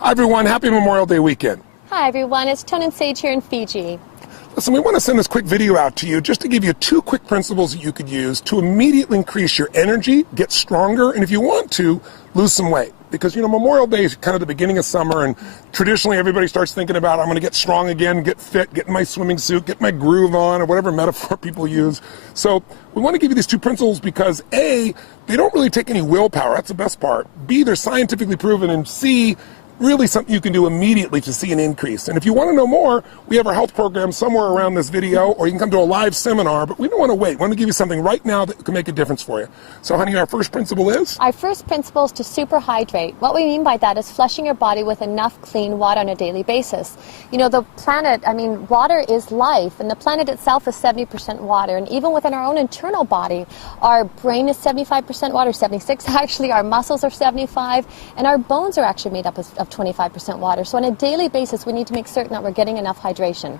Hi everyone, happy Memorial Day weekend. Hi everyone, it's Tone and Sage here in Fiji. Listen, we want to send this quick video out to you just to give you 2 quick principles that you could use to immediately increase your energy, get stronger, and if you want to, lose some weight. Because, you know, Memorial Day is kind of the beginning of summer, and traditionally everybody starts thinking about, I'm going to get strong again, get fit, get in my swimming suit, get my groove on, or whatever metaphor people use. So we want to give you these 2 principles because A, they don't really take any willpower, that's the best part. B, they're scientifically proven, and C, really something you can do immediately to see an increase. And if you want to know more, we have our health program somewhere around this video, or you can come to a live seminar, but we don't want to wait. We want to give you something right now that can make a difference for you. So honey, our first principle is? Our first principle is to super hydrate. What we mean by that is flushing your body with enough clean water on a daily basis. You know, the planet, water is life, and the planet itself is 70% water, and even within our own internal body, our brain is 75% water, 76 actually, our muscles are 75, and our bones are actually made up of 25% water. So on a daily basis, we need to make certain that we're getting enough hydration.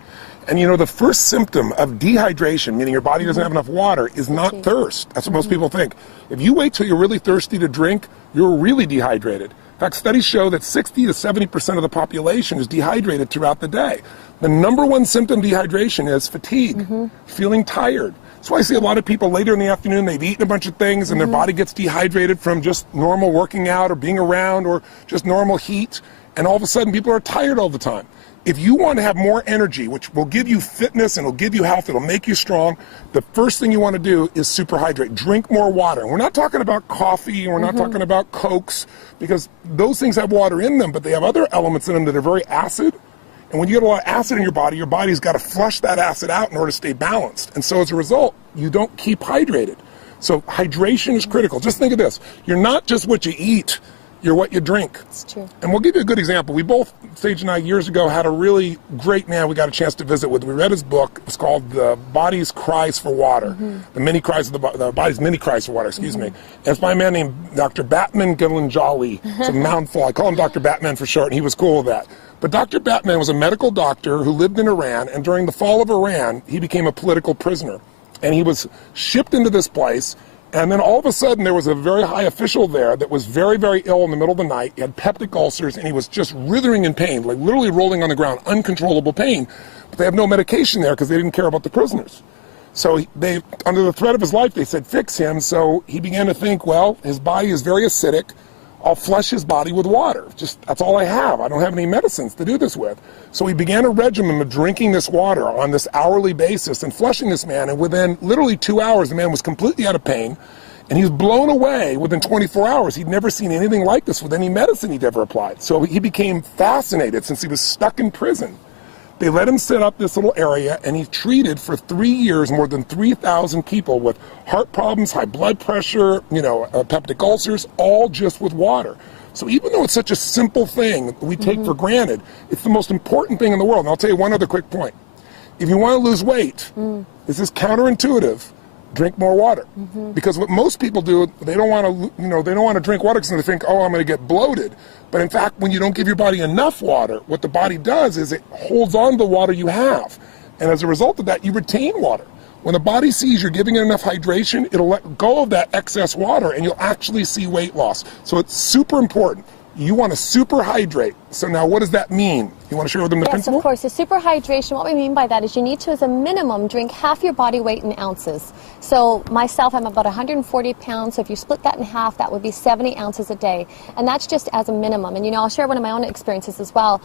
And you know, the first symptom of dehydration, meaning your body doesn't have enough water, is not thirst. That's what most people think. If you wait till you're really thirsty to drink, you're really dehydrated. In fact, studies show that 60 to 70% of the population is dehydrated throughout the day. The number 1 symptom of dehydration is fatigue, feeling tired. That's why I see a lot of people later in the afternoon, they've eaten a bunch of things and their body gets dehydrated from just normal working out or being around or just normal heat. And all of a sudden people are tired all the time. If you want to have more energy, which will give you fitness and it'll give you health, it'll make you strong, the first thing you want to do is super hydrate. Drink more water. And we're not talking about coffee and we're not talking about Cokes, because those things have water in them, but they have other elements in them that are very acid. And when you get a lot of acid in your body's got to flush that acid out in order to stay balanced. And so as a result, you don't keep hydrated. So hydration is critical. Just think of this. You're not just what you eat, you're what you drink. It's true. And we'll give you a good example. We both, Sage and I, years ago, had a really great man we got a chance to visit with. We read his book. It's called The Body's Cries for Water. The Body's Many Cries for Water, excuse me. And it's by a man named Dr. Batman Gilanjali. It's a mouthful. I call him Dr. Batman for short, and he was cool with that. But Dr. Batman was a medical doctor who lived in Iran, and during the fall of Iran, he became a political prisoner. And he was shipped into this place, and then all of a sudden there was a very high official there that was very, very ill in the middle of the night. He had peptic ulcers, and he was just writhing in pain, like literally rolling on the ground, uncontrollable pain. But they have no medication there because they didn't care about the prisoners. So they, under the threat of his life, they said, fix him. So he began to think, well, his body is very acidic. I'll flush his body with water. Just, that's all I have. I don't have any medicines to do this with. So he began a regimen of drinking this water on this hourly basis and flushing this man. And within literally 2 hours, the man was completely out of pain. And he was blown away within 24 hours. He'd never seen anything like this with any medicine he'd ever applied. So he became fascinated since he was stuck in prison. They let him set up this little area, and he treated for 3 years more than 3,000 people with heart problems, high blood pressure, peptic ulcers, all just with water. So even though it's such a simple thing that we take for granted, it's the most important thing in the world. And I'll tell you one other quick point. If you want to lose weight, this is counterintuitive. Drink more water, because what most people do, they don't want to, they don't want to drink water because they think, oh, I'm going to get bloated. But in fact, when you don't give your body enough water, what the body does is it holds on to the water you have, and as a result of that, you retain water. When the body sees you're giving it enough hydration, it'll let go of that excess water, and you'll actually see weight loss. So it's super important. You want to super hydrate. So now what does that mean? You want to share with them the principle? Yes, of course. The super hydration, what we mean by that is you need to, as a minimum, drink half your body weight in ounces. So myself, I'm about 140 pounds. So if you split that in half, that would be 70 ounces a day. And that's just as a minimum. And, I'll share one of my own experiences as well.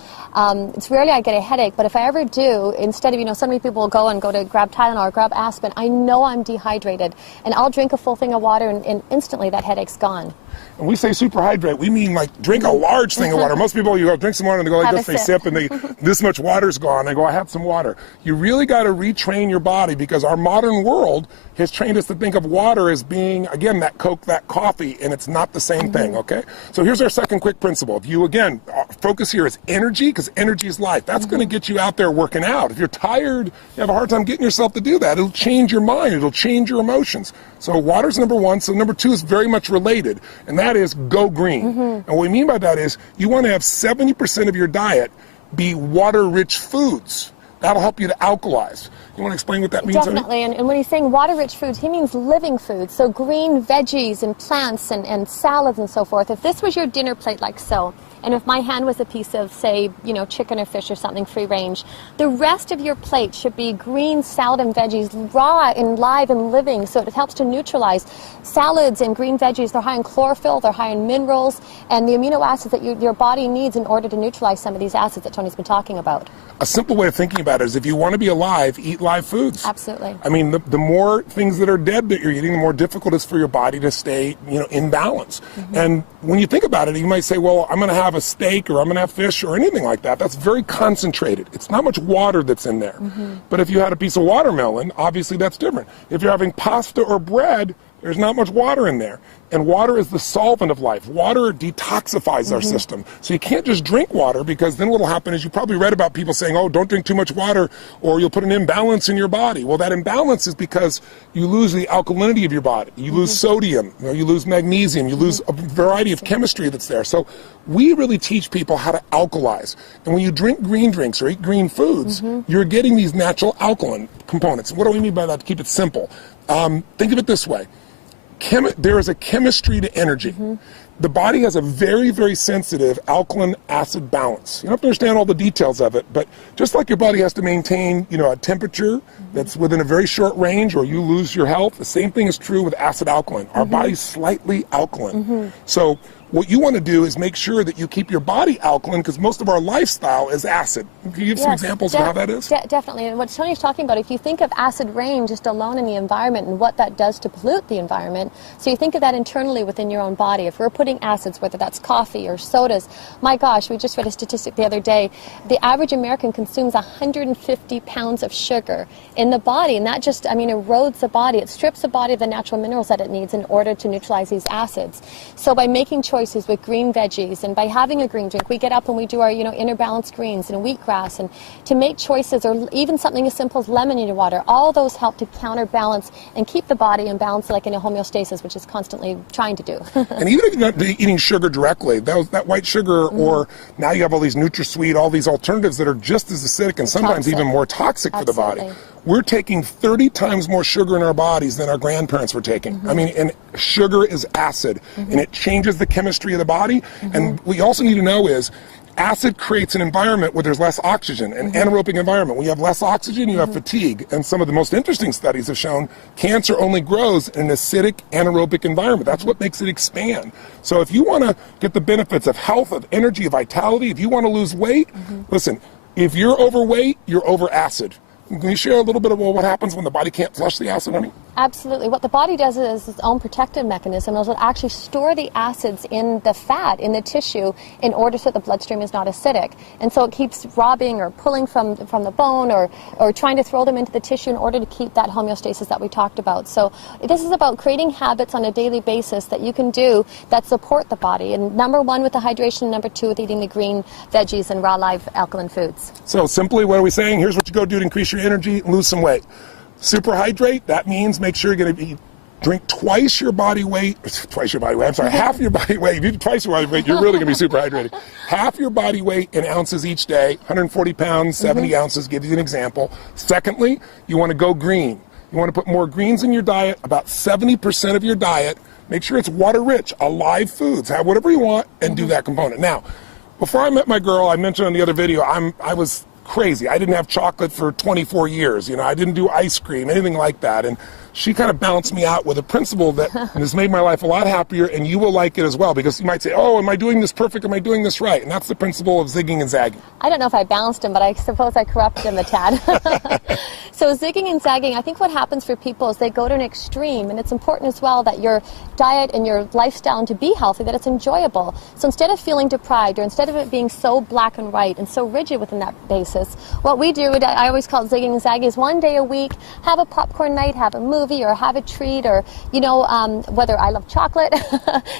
It's rarely I get a headache, but if I ever do, instead of, so many people will go to grab Tylenol or grab aspirin, I know I'm dehydrated. And I'll drink a full thing of water, and instantly that headache's gone. When we say super hydrate, we mean like drink a large thing of water. Most people, you go drink some water and they go like this, they sip and this much water's gone. They go, I have some water. You really got to retrain your body, because our modern world has trained us to think of water as being, again, that Coke, that coffee, and it's not the same thing, okay? So here's our second quick principle. If you, again, focus here is energy, because energy is life. That's going to get you out there working out. If you're tired, you have a hard time getting yourself to do that. It'll change your mind. It'll change your emotions. So water's number 1. So number 2 is very much related, and that is go green. And what we mean by that is you want to have 70% of your diet be water-rich foods. That'll help you to alkalize. You want to explain what that means? Definitely, and when he's saying water-rich foods, he means living foods. So green veggies and plants and salads and so forth. If this was your dinner plate like so, and if my hand was a piece of, say, chicken or fish or something free range, the rest of your plate should be green salad and veggies, raw and live and living, so it helps to neutralize. Salads and green veggies, they're high in chlorophyll, they're high in minerals, and the amino acids that your body needs in order to neutralize some of these acids that Tony's been talking about. A simple way of thinking about it is if you want to be alive, eat live foods. Absolutely. I mean, the more things that are dead that you're eating, the more difficult it is for your body to stay, in balance. And when you think about it, you might say, well, I'm going to have a steak or I'm going to have fish or anything like that. That's very concentrated. It's not much water that's in there. But if you had a piece of watermelon, obviously that's different. If you're having pasta or bread, there's not much water in there. And water is the solvent of life. Water detoxifies our system. So you can't just drink water, because then what will happen is, you probably read about people saying, oh, don't drink too much water or you'll put an imbalance in your body. Well, that imbalance is because you lose the alkalinity of your body. You lose sodium, you lose magnesium, you lose a variety of chemistry that's there. So we really teach people how to alkalize. And when you drink green drinks or eat green foods, you're getting these natural alkaline components. What do we mean by that, to keep it simple? Think of it this way. There is a chemistry to energy. The body has a very, very sensitive alkaline acid balance. You don't have to understand all the details of it, but just like your body has to maintain, a temperature that's within a very short range, or you lose your health, the same thing is true with acid alkaline. Our body's slightly alkaline. So what you want to do is make sure that you keep your body alkaline, because most of our lifestyle is acid. Can you give some examples of how that is? Definitely. And what Tony's talking about, if you think of acid rain just alone in the environment and what that does to pollute the environment, so you think of that internally within your own body. If we're putting acids, whether that's coffee or sodas, my gosh, we just read a statistic the other day, the average American consumes 150 pounds of sugar in the body, and that just, erodes the body. It strips the body of the natural minerals that it needs in order to neutralize these acids. So by making choices with green veggies and by having a green drink, we get up and we do our inner balanced greens and wheatgrass, and to make choices, or even something as simple as lemon in your water, all those help to counterbalance and keep the body in balance, like in a homeostasis, which is constantly trying to do. And even if you're not eating sugar directly, that white sugar, or now you have all these NutraSweet, all these alternatives that are just as acidic and sometimes even more toxic for the body. We're taking 30 times more sugar in our bodies than our grandparents were taking. And sugar is acid, and it changes the chemistry of the body. And what you also need to know is, acid creates an environment where there's less oxygen, an anaerobic environment. When you have less oxygen, you have fatigue. And some of the most interesting studies have shown cancer only grows in an acidic anaerobic environment. That's what makes it expand. So if you want to get the benefits of health, of energy, of vitality, if you want to lose weight, listen, if you're overweight, you're over acid. Can you share a little bit about what happens when the body can't flush the acid, honey? Absolutely. What the body does is its own protective mechanism. It'll actually store the acids in the fat, in the tissue, in order so that the bloodstream is not acidic. And so it keeps robbing or pulling from the bone, or trying to throw them into the tissue in order to keep that homeostasis that we talked about. So this is about creating habits on a daily basis that you can do that support the body. And number one with the hydration, number two with eating the green veggies and raw live alkaline foods. So simply, what are we saying? Here's what you go do to increase your energy and lose some weight. Superhydrate, that means make sure you're going to drink twice your body weight, half your body weight. If you do twice your body weight, you're really going to be super hydrated. Half your body weight in ounces each day, 140 pounds, 70 ounces, give you an example. Secondly, you want to go green. You want to put more greens in your diet, about 70% of your diet. Make sure it's water-rich, alive foods. Have whatever you want and do that component. Now, before I met my girl, I mentioned on the other video, I was crazy. I didn't have chocolate for 24 years. I didn't do ice cream, anything like that. And she kind of balanced me out with a principle that has made my life a lot happier, and you will like it as well, because you might say, oh, am I doing this perfect? Am I doing this right? And that's the principle of zigging and zagging. I don't know if I balanced him, but I suppose I corrupted him a tad. So zigging and zagging, I think what happens for people is they go to an extreme, and it's important as well that your diet and your lifestyle, and to be healthy, that it's enjoyable. So instead of feeling deprived, or instead of it being so black and white and so rigid within that basis, what we do, I always call it zigging and zagging, is one day a week, have a popcorn night, have a movie, or have a treat, or whether I love chocolate,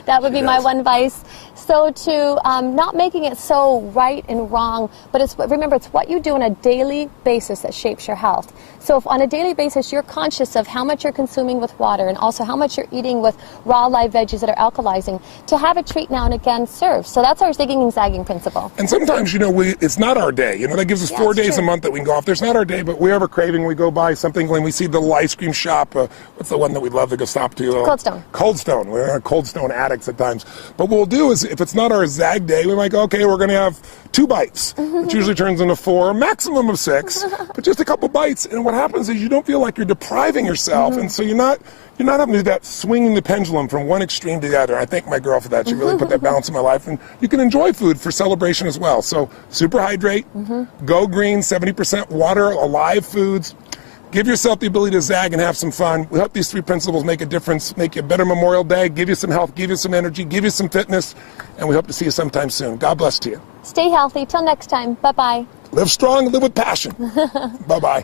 that would be my one vice. So to not making it so right and wrong, but remember, it's what you do on a daily basis that shapes your health. So if on a daily basis you're conscious of how much you're consuming with water, and also how much you're eating with raw live veggies that are alkalizing, to have a treat now and again serves. So that's our zigging and zagging principle. And sometimes, it's not our day. That gives us 4 days a month that we can go off. There's not our day, but we have a craving, we go buy something, when we see the little ice cream shop what's the one that we love to go stop to? Cold Stone. Cold Stone. We're Cold Stone addicts at times. But what we'll do is, if it's not our Zag day, we might go, okay, we're going to have 2 bites, which usually turns into 4, maximum of 6, but just a couple bites. And what happens is you don't feel like you're depriving yourself, and so you're not having to do that swinging the pendulum from one extreme to the other. I thank my girl for that. She really put that balance in my life. And you can enjoy food for celebration as well. So super hydrate, go green, 70% water, alive foods. Give yourself the ability to zag and have some fun. We hope these 3 principles make a difference, make you a better Memorial Day, give you some health, give you some energy, give you some fitness, and we hope to see you sometime soon. God bless to you. Stay healthy. Till next time. Bye-bye. Live strong, live with passion. Bye-bye.